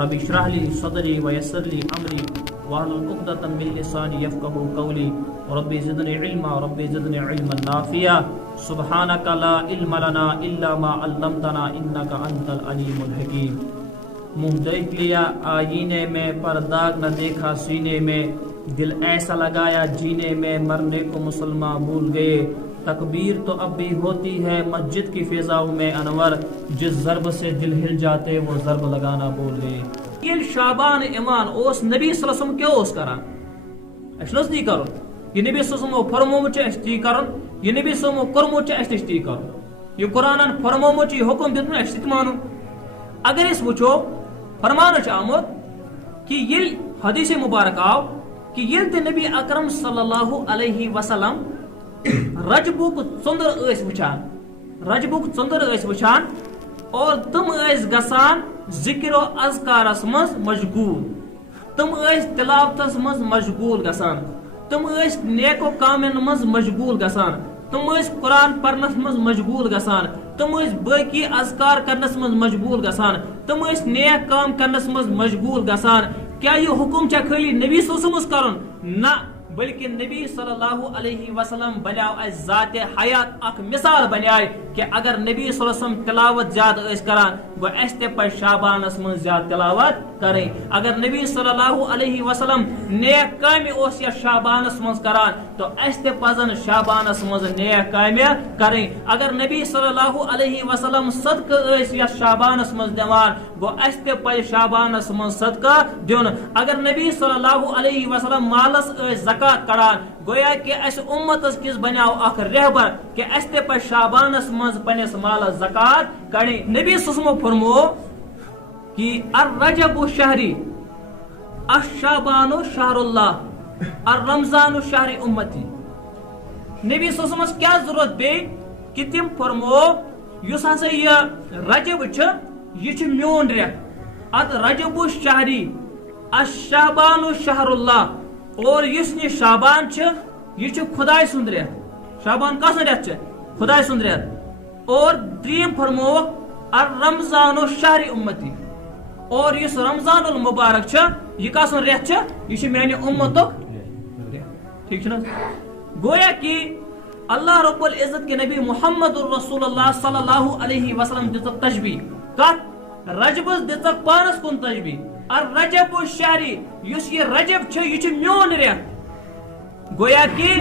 رب اشرح لي صدري ويسر لي امري واحلل عقدة من لساني يفقهوا قولي رب زدني علما رب زدني علما نافعا سبحانك لا علم لنا الا ما علمتنا انك انت العليم الحكيم. منہ دیکھ لیا آئینے میں پر داغ نہ دیکھا سینے میں دل ایسا لگایا جینے میں مرنے کو مسلمان بھول گئے. تکبیر تو اب بھی ہوتی ہے مسجد کی فضاؤں میں انور جس ضرب سے دل ہل جاتے وہ ضرب لگانا بھول گئے. یہ شعبان ایمان اوس نبی صلی اللہ علیہ وسلم کیا اوس کران اس نزدیک کرن یہ نبی صلی اللہ علیہ وسلم فرمومت چھ اس تی کرن یہ نبی صلی اللہ علیہ وسلم کرموت چھ اس تی کرن یہ قرآنن فرمومت چھ حکم دیتن اس تی مانو. اگر اس وچھو فرمانا چھ آمد کہ یہ حدیث مبارک آو کہ یہ نبی اکرم صلی اللہ علیہ وسلم رجبوک ژندر ٲسۍ وٕچھان اور تم ٲسۍ گژھان ذکر و اذکارس منٛز مشغوٗل تم ٲسۍ تلاوتس منٛز مشغوٗل گژھان تم ٲسۍ نیکو کامٮ۪ن منٛز مشغوٗل گژھان تم ٲسۍ قرآن پرنس منٛز مشغوٗل گژھان تم ٲسۍ باقی اذکار کرنس منٛز مشغوٗل گژھان تم ٲسۍ نیک کام کرنس منٛز مشغوٗل گژھان. کیا یہ حکم چھا خالی نبی صلی اللہ علیہ وسلم کرن؟ نہ بلکہ نبی صلی اللہ علیہ وسلم بنیاو اس ذات حیات اک مثال بنیائے کہ اگر نبی صلی اللہ علیہ وسلم تلاوت زیادہ اس کران وہ اس تے پر شعبانس من زیادہ تلاوت کریں. اگر نبی صلی اللہ علیہ وسلم نیک کامی اس یا شعبانس من کران تو اس تے پزن شعبانس من نیک کامی کریں. اگر نبی صلی اللہ علیہ وسلم صدقہ اس یا شعبانس من دیوان وہ اس تے پر شعبانس من صدقہ دیون. اگر نبی صلی اللہ علیہ وسلم مالس زکات کڑان گویا کہ اس امتس کس بنیاو اخ رہبر کہ اس تے پر شعبانس منز پنس مالس زکات کڑی. نبی صلی اللہ علیہ وسلم فرمو کہ الرجب شہری الشعبان شہر اللہ الرمضان شہر امتی. نبی صلی اللہ علیہ وسلم کیا ضرورت بے کہ تم فرمو یس ہسا یہ رجب چھ یہ چھ میون ریت ات رجب شہری الشعبان شہر اللہ اور یس یہ شعبان چھ یہ چھ خدای سند ریت. شعبان کس ریت چھ خدای سند ریت. اور دریم فرمو الرمضان شہر امتی اور یس رمضان المبارک چھ یہ کس ریت چھ یہ چھ میانہ امتک ریت. ٹھیک چھ نا؟ گویا کہ اللہ رب العزت کے نبی محمد الرسول اللہ صلی اللہ علیہ وسلم دژ تشبیہ کت رجبس دژ پانس کن تشبیہ الرجب الشہری یس یہ رجب چھ یہ چھ میون ریت. گویا کہ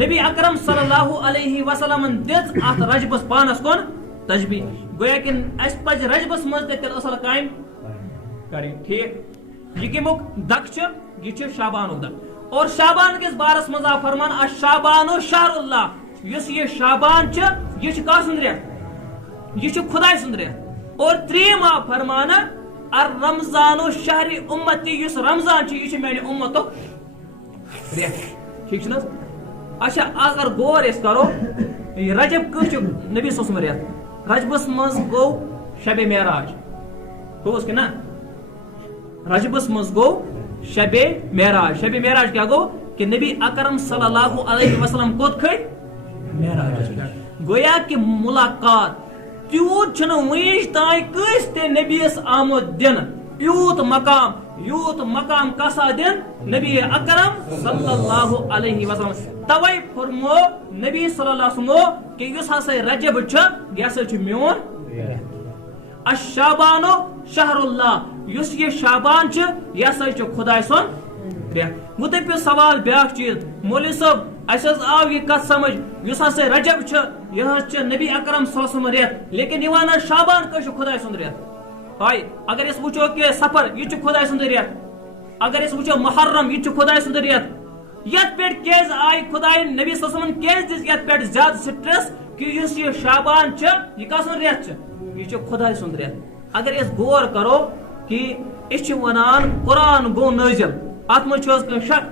نبی اکرم صلی اللہ علیہ وسلم دژ ات رجبس پانس کن تشبیہ. گویا کہ اس پز رجبس مز تیل اصل کام کریں. ٹھیک یہ کمیک دک چھ یہ چھ شعبان دک اور شعبان کس بارس مز آ فرمان الشعبان شہر اللہ یس یہ شعبان چھ یہ چھ کس سند ریت یہ چھ خدای سند ریت. اور تریم آ فرمانا الرمضان شہر امتی یس رمضان چھ یہ چھ میانہ امتک ریت. ٹھیک چھ نا؟ اچھا اگر غور اس کرو رجب کس چھ نبی صلی اللہ علیہ وسلم ریت رجبس مز گو شب معراج گوس کہ نا رجبس مز گو شب معراج. شب معراج کیا گو کہ نبی اکرم صلی اللہ علیہ وسلم کوت کھٹ معراج. گویا کہ ملاقات تیوت چھن ویش تائیں کس تے نبی اس آمد دن یوت مقام کسا دن نبی اکرم صلی اللہ علیہ وسلم. توئی فرمو نبی صلی اللہ علیہ وسلم کہ یس ہسا رجب چھ یہ ہسا چھ میون الشعبان شہر اللہ یس یہ شعبان چھ یہ ہسا چھ خدای سن ریت. وہ پہ سوال بیاکھ چیز مولوی صاحب اس آو یہ کت سمجھ یس ہسا رجب چھ یہ چھ نبی اکرم صلی اللہ علیہ وسلم ریت لیکن یہ ونان شعبان کس چھ خدای سن ریت. ہائی اگر اس وچھو کہ سفر یہ چھ خدای سند ریت اگر اس وچھو محرم یہ چھ خدای سند ریت. یت پہ کیز آئی خدای نبی صلی اللہ علیہ وسلم کیز دس یت پہ زیادہ سٹریس کہ یس یہ شعبان چھ یہ کس سند ریت چھ یہ چھ خدای سند ریت. اگر اس غور کرو کہ اس چھ ونان قرآن گو نازل ات من چھ شک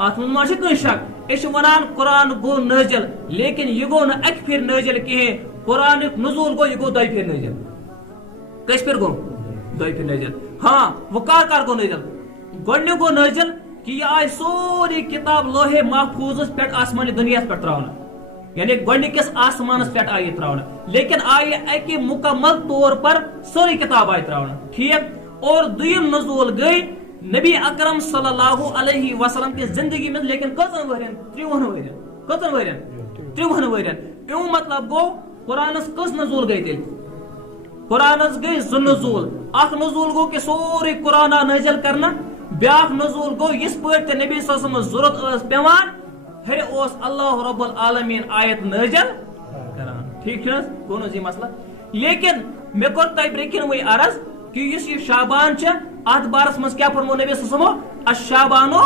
ات من ما چھ شک اس چھ ونان قرآن گو نازل لیکن یہ گو نہ اک پھر نازل کہیں قرآن نزول گو یہ گو دائی پھر نازل. کس پھر گو دائی پھر نازل. ہاں وہ کار گو نازل گوڑنے گو نازل کہ یہ آئی سوری کتاب لوہے محفوظ پہ آسمانی دنیا پہ تراؤنا یعنی گوڑنکس آسمانس پہ آئی تراؤنا لیکن آئی اکی مکمل طور پر سوری کتاب آئی تراؤنا. ٹھیک اور دویم نزول گئی نبی اکرم صلی اللہ علیہ وسلم کے زندگی میں لیکن کتن ورین 30 ورین امیون مطلب گو قرآنس کس نزول گئی تیل قرآنس گئی زٕ نزول اخ نزول گو کہ سورے قرآن نازل کرنا بیاکھ نزول گو اس پٲٹھۍ تہِ نبی صلی اللہ علیہ وسلم ضرورت ٲس پیوان ہر اوس اللہ رب العالمین آیت نازل کران ٹھیک ہے گو نہ یہ مسئلہ لیکن مے کور تۄہہِ برٛونٛہہ وٕنۍ عرض کہ یُس یہ شابان چھ اتھ بارس مز کیا فرمو نبی صلی اللہ علیہ وسلم الشابانو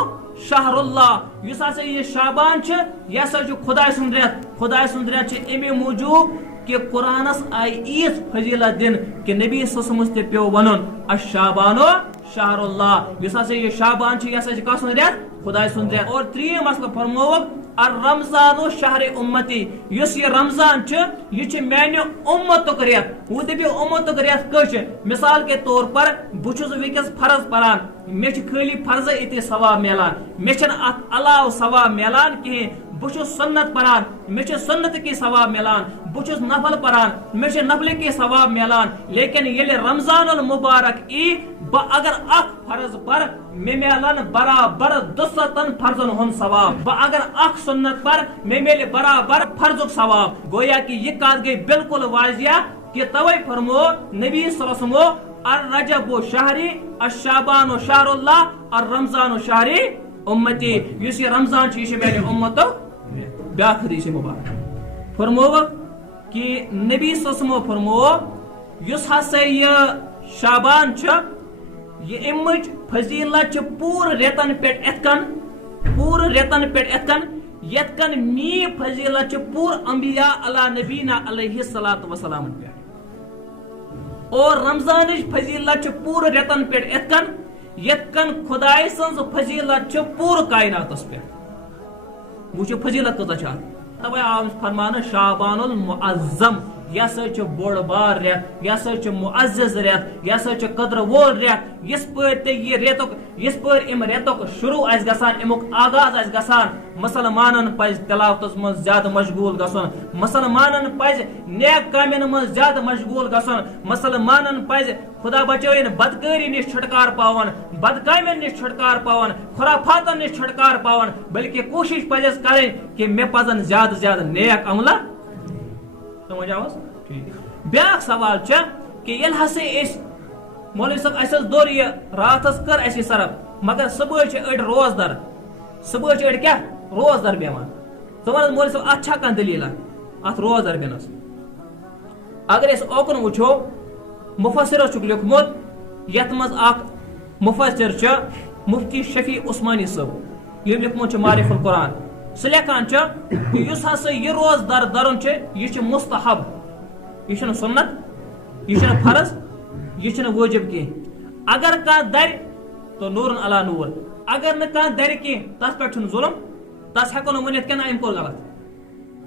شہر اللہ یس ہسا یہ شابان چھ یہ ہسا چھ خدائے سُنٛد رٮ۪تھ چھ امی موجوب کہ قرآنس آئی ایس فضیلت دن کہ نبی صلی اللہ علیہ وسلم تے پیو ونن الشابانو شہر اللہ یس ہسا یہ شابان چھ یہ ہسا چھ کس سُنٛد رٮ۪تھ خدائے سُنٛد رٮ۪تھ اور ترٛیٚیِم مسئلہ فرمووُکھ الرمضان شہر امتی یس یہ رمضان چھ یہ چھ میانہ امتک رٮ۪تھ وہ دپیو امتک رٮ۪تھ کٔژ چھ مثال کے طور پر بہ چھُس ونکیٚس فرض پران مے چھ خالی فرض اتنے ثواب میلان مے چھنہٕ اتھ علاوٕ ثواب میلان کہین بہ چھُس سنت پران مے چھ سنت کی ثواب میلان بہ چھُس نفل پران مے چھ نفل کی ثواب میلان لیکن ییٚلہِ رمضان المبارک ای بہ اگر اخ فرض پر مے میلن برابر 200 فرضن ہند ثواب بہ اگر اخ سنت پر مے میلہِ برابر فرضک ثواب گویا کہ یہ کات گئی بالکل واضح کہ توے فرمو نبی صلی اللہ علیہ وسلم الرجب شہری الشابان شہر اللہ الرمضان شہری امتی یس یہ رمضان چھ یہ میانہ امتو بیاکھ حدیث مبارک فرمو کہ نبی صلی اللہ علیہ وسلم فرمو یس ہسا یہ شابان چھ یہ امچ فضیلت چھ پور ریتن پیٹ اتکن یتکن می فضیلت چھ پور انبیاء علی نبینا علیہ الصلوۃ والسلام پہ اور رمضان فضیلت چھ پور ریتن پیٹ اتکن یتکن خدائے سنز فضیلت چھ پور کائناتس پہ وہ فضیلت کتا چھ توے آو فرمانا شعبان المعظم یہ سا چھ بوڑ بار ریت یہ سا چھ معزز ریت یہ سا چھ قدر وول ریت یس پر تے یہ ریتک یس پر ام ریتک شروع اس گسان امک آغاز اس گسان مسلمانن پز تلاوتس من زیادہ مشغول گسن مسلمانن پز نیک کامن من زیادہ مشغول گسن مسلمانن پز خدا بچوین بدکاری نش چھٹکار پاون بدکامن نش چھٹکار پاون خرافاتن نش چھٹکار پاون بلکہ کوشش پزس کریں کہ میں پزن زیادہ نیک عملہ سمجھ آواز بیاکھ سوال چھ کہ یل ہسے اس مولوی صاحب اس دور یہ راتس کر اسی سرف مگر صبح چھ اڑ روزدار صبح چھ اڑ کیا روزدار بیمان زمان مولوی صاحب اچھا کان دلیل ات روزدار بینس اگر اس اوکن وچھو مفسر چھ لکھمت یت مز اخ مفسر چھ مفتی شفیع عثمانی صاحب یہ لکھمت چھ معرف القرآن سلیکان چھ یس ہسا یہ روزدار درن چھ یہ چھ مستحب یہ چھ سنت یہ چھ فرض یہ چھ واجب کی اگر کا در تو نور علی نور اگر نہ کا در کی تس پہ ظلم تس ہیکو نہ ونت کہ ام کو غلط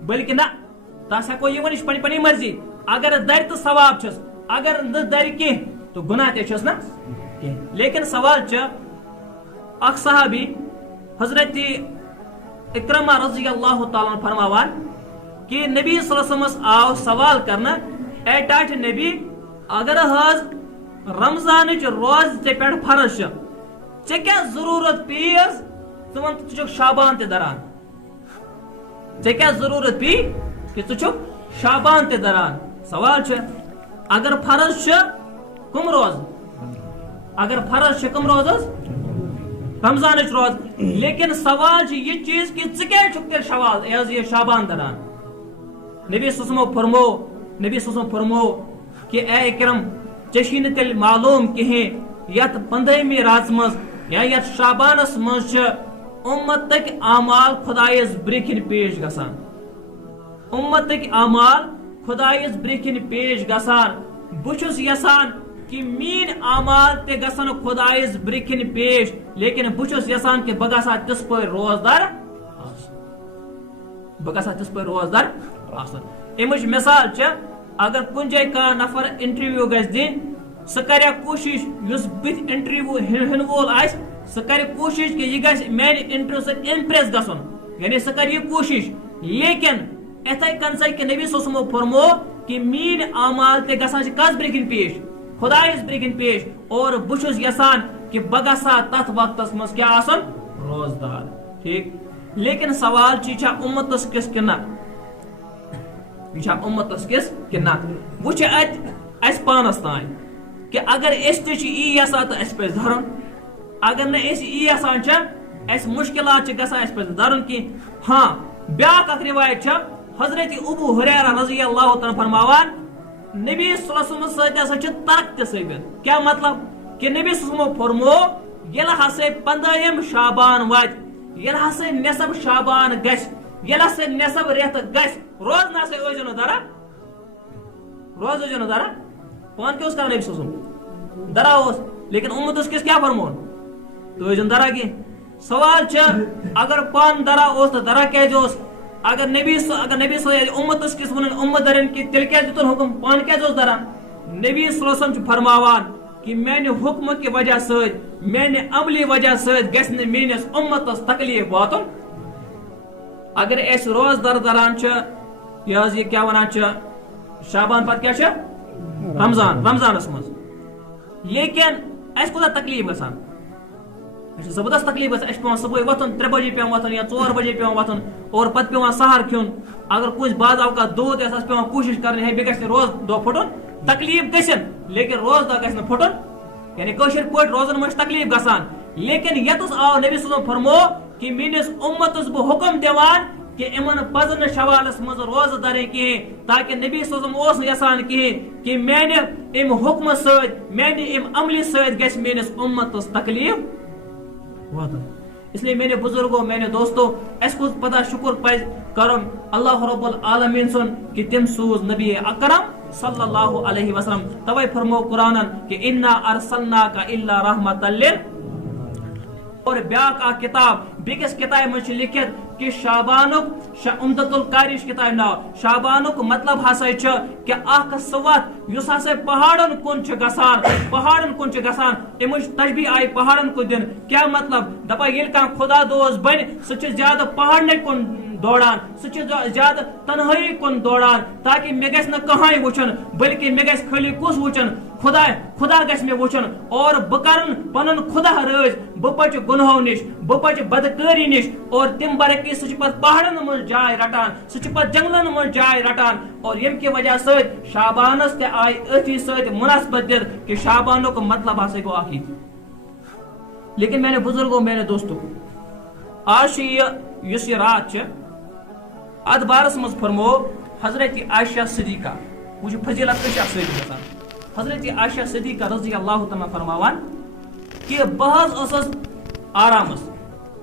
بلکہ نہ تس ہیکو یہ ونش پنی پنی مرضی اگر در تو ثواب چھس اگر نہ در کی تو گناہ تے چھس نا لیکن سوال چھ اخ صحابی حضرت اکرمہ رضی اللہ تعالیٰ فرماوان کہ نبی صلی اللہ علیہ وسلم آو سوال کرنا اے ٹاٹھ نبی اگر حض رمضان روز تے پیٹ فرض ژے کیا ضرورت پیس ژٕ ون ژٕ چھُکھ شابان تے دران ژے کیا ضرورت پی کہ ژٕ چھُکھ شابان تے دران سوال چھ اگر فرض چھ کم روز اگر فرض چھ کم روز رمضان روز لیکن سوال چھ یہ چیز کہ ژٕ کیازِ چھُکھ تیٚلہِ شوال یہ شابان دران نبی صلی اللہ علیہ وسلم فرمو کہ اے اکرم ژےٚ چھی نہٕ تیٚلہِ معلوم کہین یتھ 15 رات مز یا یتھ شابانس مز چھ امتک اعمال خدایس برکن پیش گسان امتک اعمال خدایس برکن پیش گسان بہ چھُس یژھان کہ مین اعمال تے گسن خدایس برکن پیش لیکن بہ چھُس یژھان کہ بہ گژھا تِژھ پٲٹھۍ روزدار آسُن امچ مثال چھ اگر کن جائے کانٛہہ نفر انٹرویو گژھِ دِنۍ سہ کرِ کوشش یس بت انٹرویو ہن وول آس سہ کر کوشش کہ یہ گژھِ میانہ انٹرویو سۭتۍ امپریس گژھُن یعنی سہ کر یہ کوشش لیکن اتھے کن سا کہ نبی صلی اللہ علیہ وسلم فرمو کہ مین اعمال تے گژھان چھ کس برکن پیش خدایس برگن پیش اور بچھس یسان کہ بگسا تت وقتس مز کیا آسن روزدار. ٹھیک لیکن سوال چھ امتس کس کنہ یہ امتس کس کنہ وچ ات اس پانس تان کہ اگر اس تہ ای یسان تو اس پہ دھرن اگر نہ اس ای یسان اس مشکلات گژھان اس پہ دھرن کی. ہاں بیاکھ اکھ روایت حضرت ابو ہریرہ رضی اللہ تعالیٰ فرماوان نبی صلی اللہ علیہ وسلم سۭتۍ ترک تہ ثابت. کیا مطلب کہ نبی صلی اللہ علیہ وسلم فرمو یل ہسا 15 شعبان وات یل ہسا نصف شعبان گژھِ یل ہسا نصف رٮ۪تھ گژھِ روز نہ سا ٲسۍزیو نہٕ درا روز ٲسۍزیو نہٕ درا پان کیٛاہ اوس کران نبی صلی اللہ علیہ وسلم درا اوس لیکن امتس کس کیا فرمون تو ٲسۍزیو نہٕ درا کینٛہہ. سوال اگر پان درا اوس تو درا کیٛازِ اوس اگر نبی امتس کس ون امت درن کہ تیل کیا دتن حکم پان کیا دران. نبی صلی اللہ علیہ وسلم فرماوان کہ میانہ حکم کی وجہ ست میانہ عملی وجہ ست گژھِ نہٕ میٲنِس امتس تکلیف واتن. اگر اس روز دران یہ کیا ونان شعبان پتہ کیا رمضانس مز لیکن اس کوتاہ تکلیف گژھان زبردست تکلیف گژھان. اس پیوان صبح وتھن 3 بجے پیوان وتھن یا 4 بجے پیوان وتھن اور پتہ پیوان سحر کھیون. اگر کچھ بعض اوقات دود اس پیوان کوشش کرنی ہے بیٚیہِ گژھِ روز دۄہ پھٹن تکلیف گژھن لیکن روز دۄہ گژھِ نہٕ پھٹن یعنی کٲشِر پٲٹھۍ روزن منٛز تکلیف گژھان. لیکن یتس آو نبی صلی اللہ علیہ وسلم فرمو کہ میٲنِس امتس بہٕ حکم دِوان کہ یمن پزن نہٕ شوالس منٛز روزٕ دَرٕنۍ کِہیٖنۍ تاکہ نبی صلی اللہ علیہ وسلم اوس نہٕ یژھان کِہیٖنۍ کہ میانہِ امہِ حکمہٕ سۭتۍ میانہِ امہِ عملہِ سۭتۍ گژھِ میٲنِس امتس تکلیف واتن. اس لیے میرے بزرگوں میرے دوستوں اس کو پتہ شکر پز کرن اللہ رب العالمین سن کہ تم سوز نبی اکرم صلی اللہ علیہ وسلم. توے فرمو قرآن کہ انا ارسلناک الا رحمۃ لل. اور بیاکھ اکھ کتاب بیکس کتاب مجھ لکھت کہ شعبانک عمدۃ القاری کتاب ناو شعبانک مطلب ہسا کہ اخ سوت یس ہسا پہاڑن کن پہاڑن کن گژھان امچ تشبیہ آئی پہاڑن کو دن. کیا مطلب دپا یل کان خدا دوست بن سہ زیادہ پہاڑن کن دوڑان سہ زیادہ تنہائی کن دوڑان تاکہ مے گژھِ نہ کہاں وچھن بلکہ مے گژھِ خالی کس وچھن خدا گژھِ مے وچھن اور بہ کرن پنن خدا رٲضۍ بہ پچہِ گناہو نش بہ پچہِ بدکٲری نش اور تم برعکس سہ پتہ پہاڑن من جائے رٹان سہ پتہ جنگلن من جائے رٹان. اور یم کی وجہ ست شعبانس تہ آئی اتھی ست مناسبت دت کہ شعبانک مطلب ہسا گو اکھ. لیکن میرے بزرگوں میرے دوستوں آج یس یہ رات ات بارس مز فرمو حضرت عائشہ صدیقہ وہ فضیلت کش گھان. حضرت عائشہ صدیقہ رضی اللہ تعالیٰ فرماوان کہ بہت اسس آرامس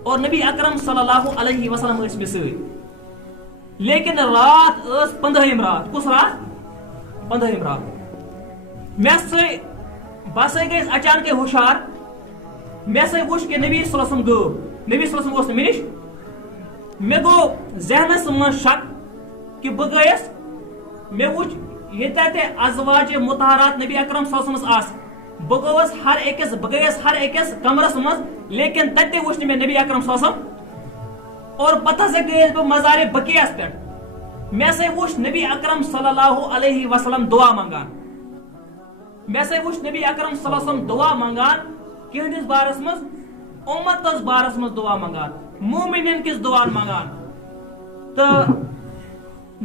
اور نبی اکرم صلی اللہ علیہ وسلم اس میں ست لیکن رات اس 15 رات کس رات 15 رات میں سے بس گئی اچانک ہوشار میں سے وچ کہ نبی صلی اللہ علیہ وسلم گو نبی صلی اللہ علیہ وسلم مے نش مے گو ذہنس من شک کہ بہ گیس مے وچ یہ ازواج مطہرات نبی اکرم صلی اللہ علیہ وسلم آس بہ گیس ہر أکس کمرس مز لیکن تتہ وچ میں نبی اکرم صلی اللہ علیہ وسلم اور پتہ سے گیس بہ مزار بقیس پہ میں سے وچ نبی اکرم صلی اللہ علیہ وسلم دعا منگان میں سے وچ نبی اکرم صلی اللہ علیہ وسلم دعا منگان کہندس بارس مز امتس بارس مز دعا منگان مومنین کس دعا منگان. تو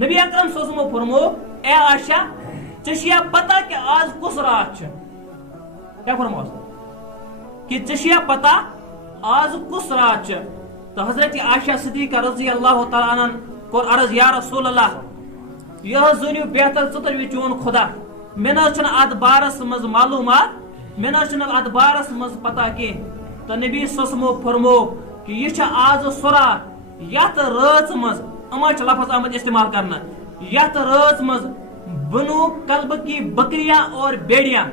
نبی اکرم صلی اللہ علیہ وسلم فرمو اے عائشہ ژےٚ پتہ کہ آز کس رات کیا فرموس کہ ژےٚ پتہ آز کس رات. تو حضرت عائشہ صدیقہ رضی اللہ تعالیٰ عنہ کور عرض یا رسول اللہ یہ زنیو بہتر ژٕ چون خدا مے نہ ات بارس مز معلومات مے نہ ات بارس مز پتہ کی. تو نبی صلی اللہ علیہ وسلم فرمو کہ یہ آز سہ رات یت رٲژ مز اما لفظ آمد استعمال کرنا یت رٲژ مز بنو کلب کی بکریاں اور بیڑیاں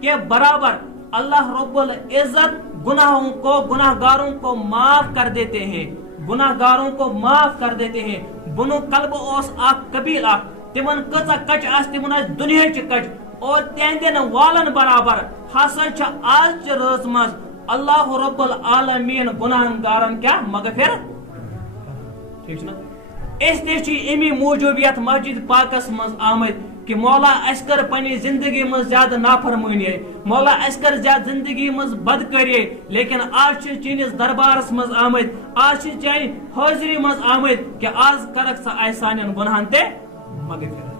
کے برابر اللہ رب العزت گناہ گاروں کو معاف کر دیتے ہیں گناہ گاروں کو معاف کر دیتے ہیں. بنو کلب اوس اخ قبیل اخ تمن کچا کچ آس تمن دنیا چ کچ اور تہندین والن برابر ہسا چھ آز چہ رٲژ مز اللہ رب العالمین گناہ گارن کیا مغفرت. ٹھیک نا اس تہ امی موجوب یت مسجد پاکس مز آمد کہ مولا اس کر پنی زندگی من زیادہ نافرمانی، مولا اس کر زیادہ زندگی من بدکاری، لیکن آج چینس دربارس مز آمد، آج چین حاضری مز آمد کہ آز کرک سا ایسانین گناہن تے مغفرت۔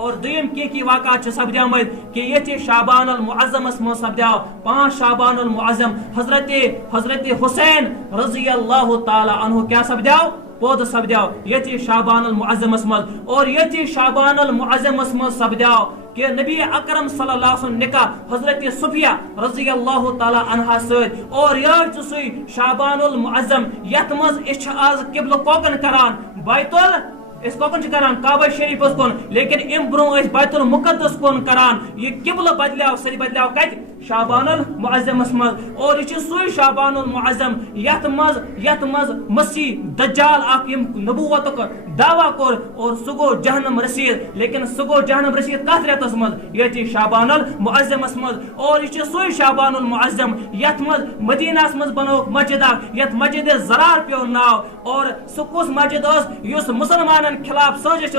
اور دویم کی واقعات سپدیا کہ یہ شعبان المعظمس من سپدیو 5 شعبان المعظم حضرت حسین رضی اللہ تعالی عنہ کیا سپدیو پود سپدیو یہ شعبان المعظمس من، اور یہ شعبان المعظمس من سپدیو کہ نبی اکرم صلی اللہ علیہ وسلم نکاح حضرت صفیہ رضی اللہ تعالی عنہ ست، اور یہ سی شعبان المعظم یت مز آز قبل کوکن کران بیت اس کوکن کران کعبہ شریف کن، لیکن ام برو بیت المقدس کن کران، یہ قبل بدلیو سری بدلیو کت شعبان المعظمس مز، اور یہ سوی شعبان المعظم یت مز مسیح دجال اک یم نبوت دعویٰ کور اور سہ گو جہنم رسید، لیکن سہ گو جہنم رسید کت ریتس مز یہ شعبان المعظمس مز، اور یہ سوی شعبان المعظم یت مز مدینہ مز بنوک مسجد اک یت مسجد زرار پیو ناو، اور سہ کس مسجد اس مسلمان خلاف سازش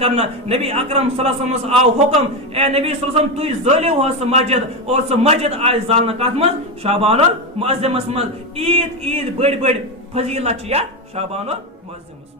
کرنا، نبی اکرم صلی اللہ علیہ وسلم آو حکم اے نبی صلی اللہ علیہ وسلم تھی زلیو سہ مسجد، اور سہ مسجد آئی زالنا کت مز شعبان المعظمس مز۔ عید بڑ فضیلت یا شعبان المعظمس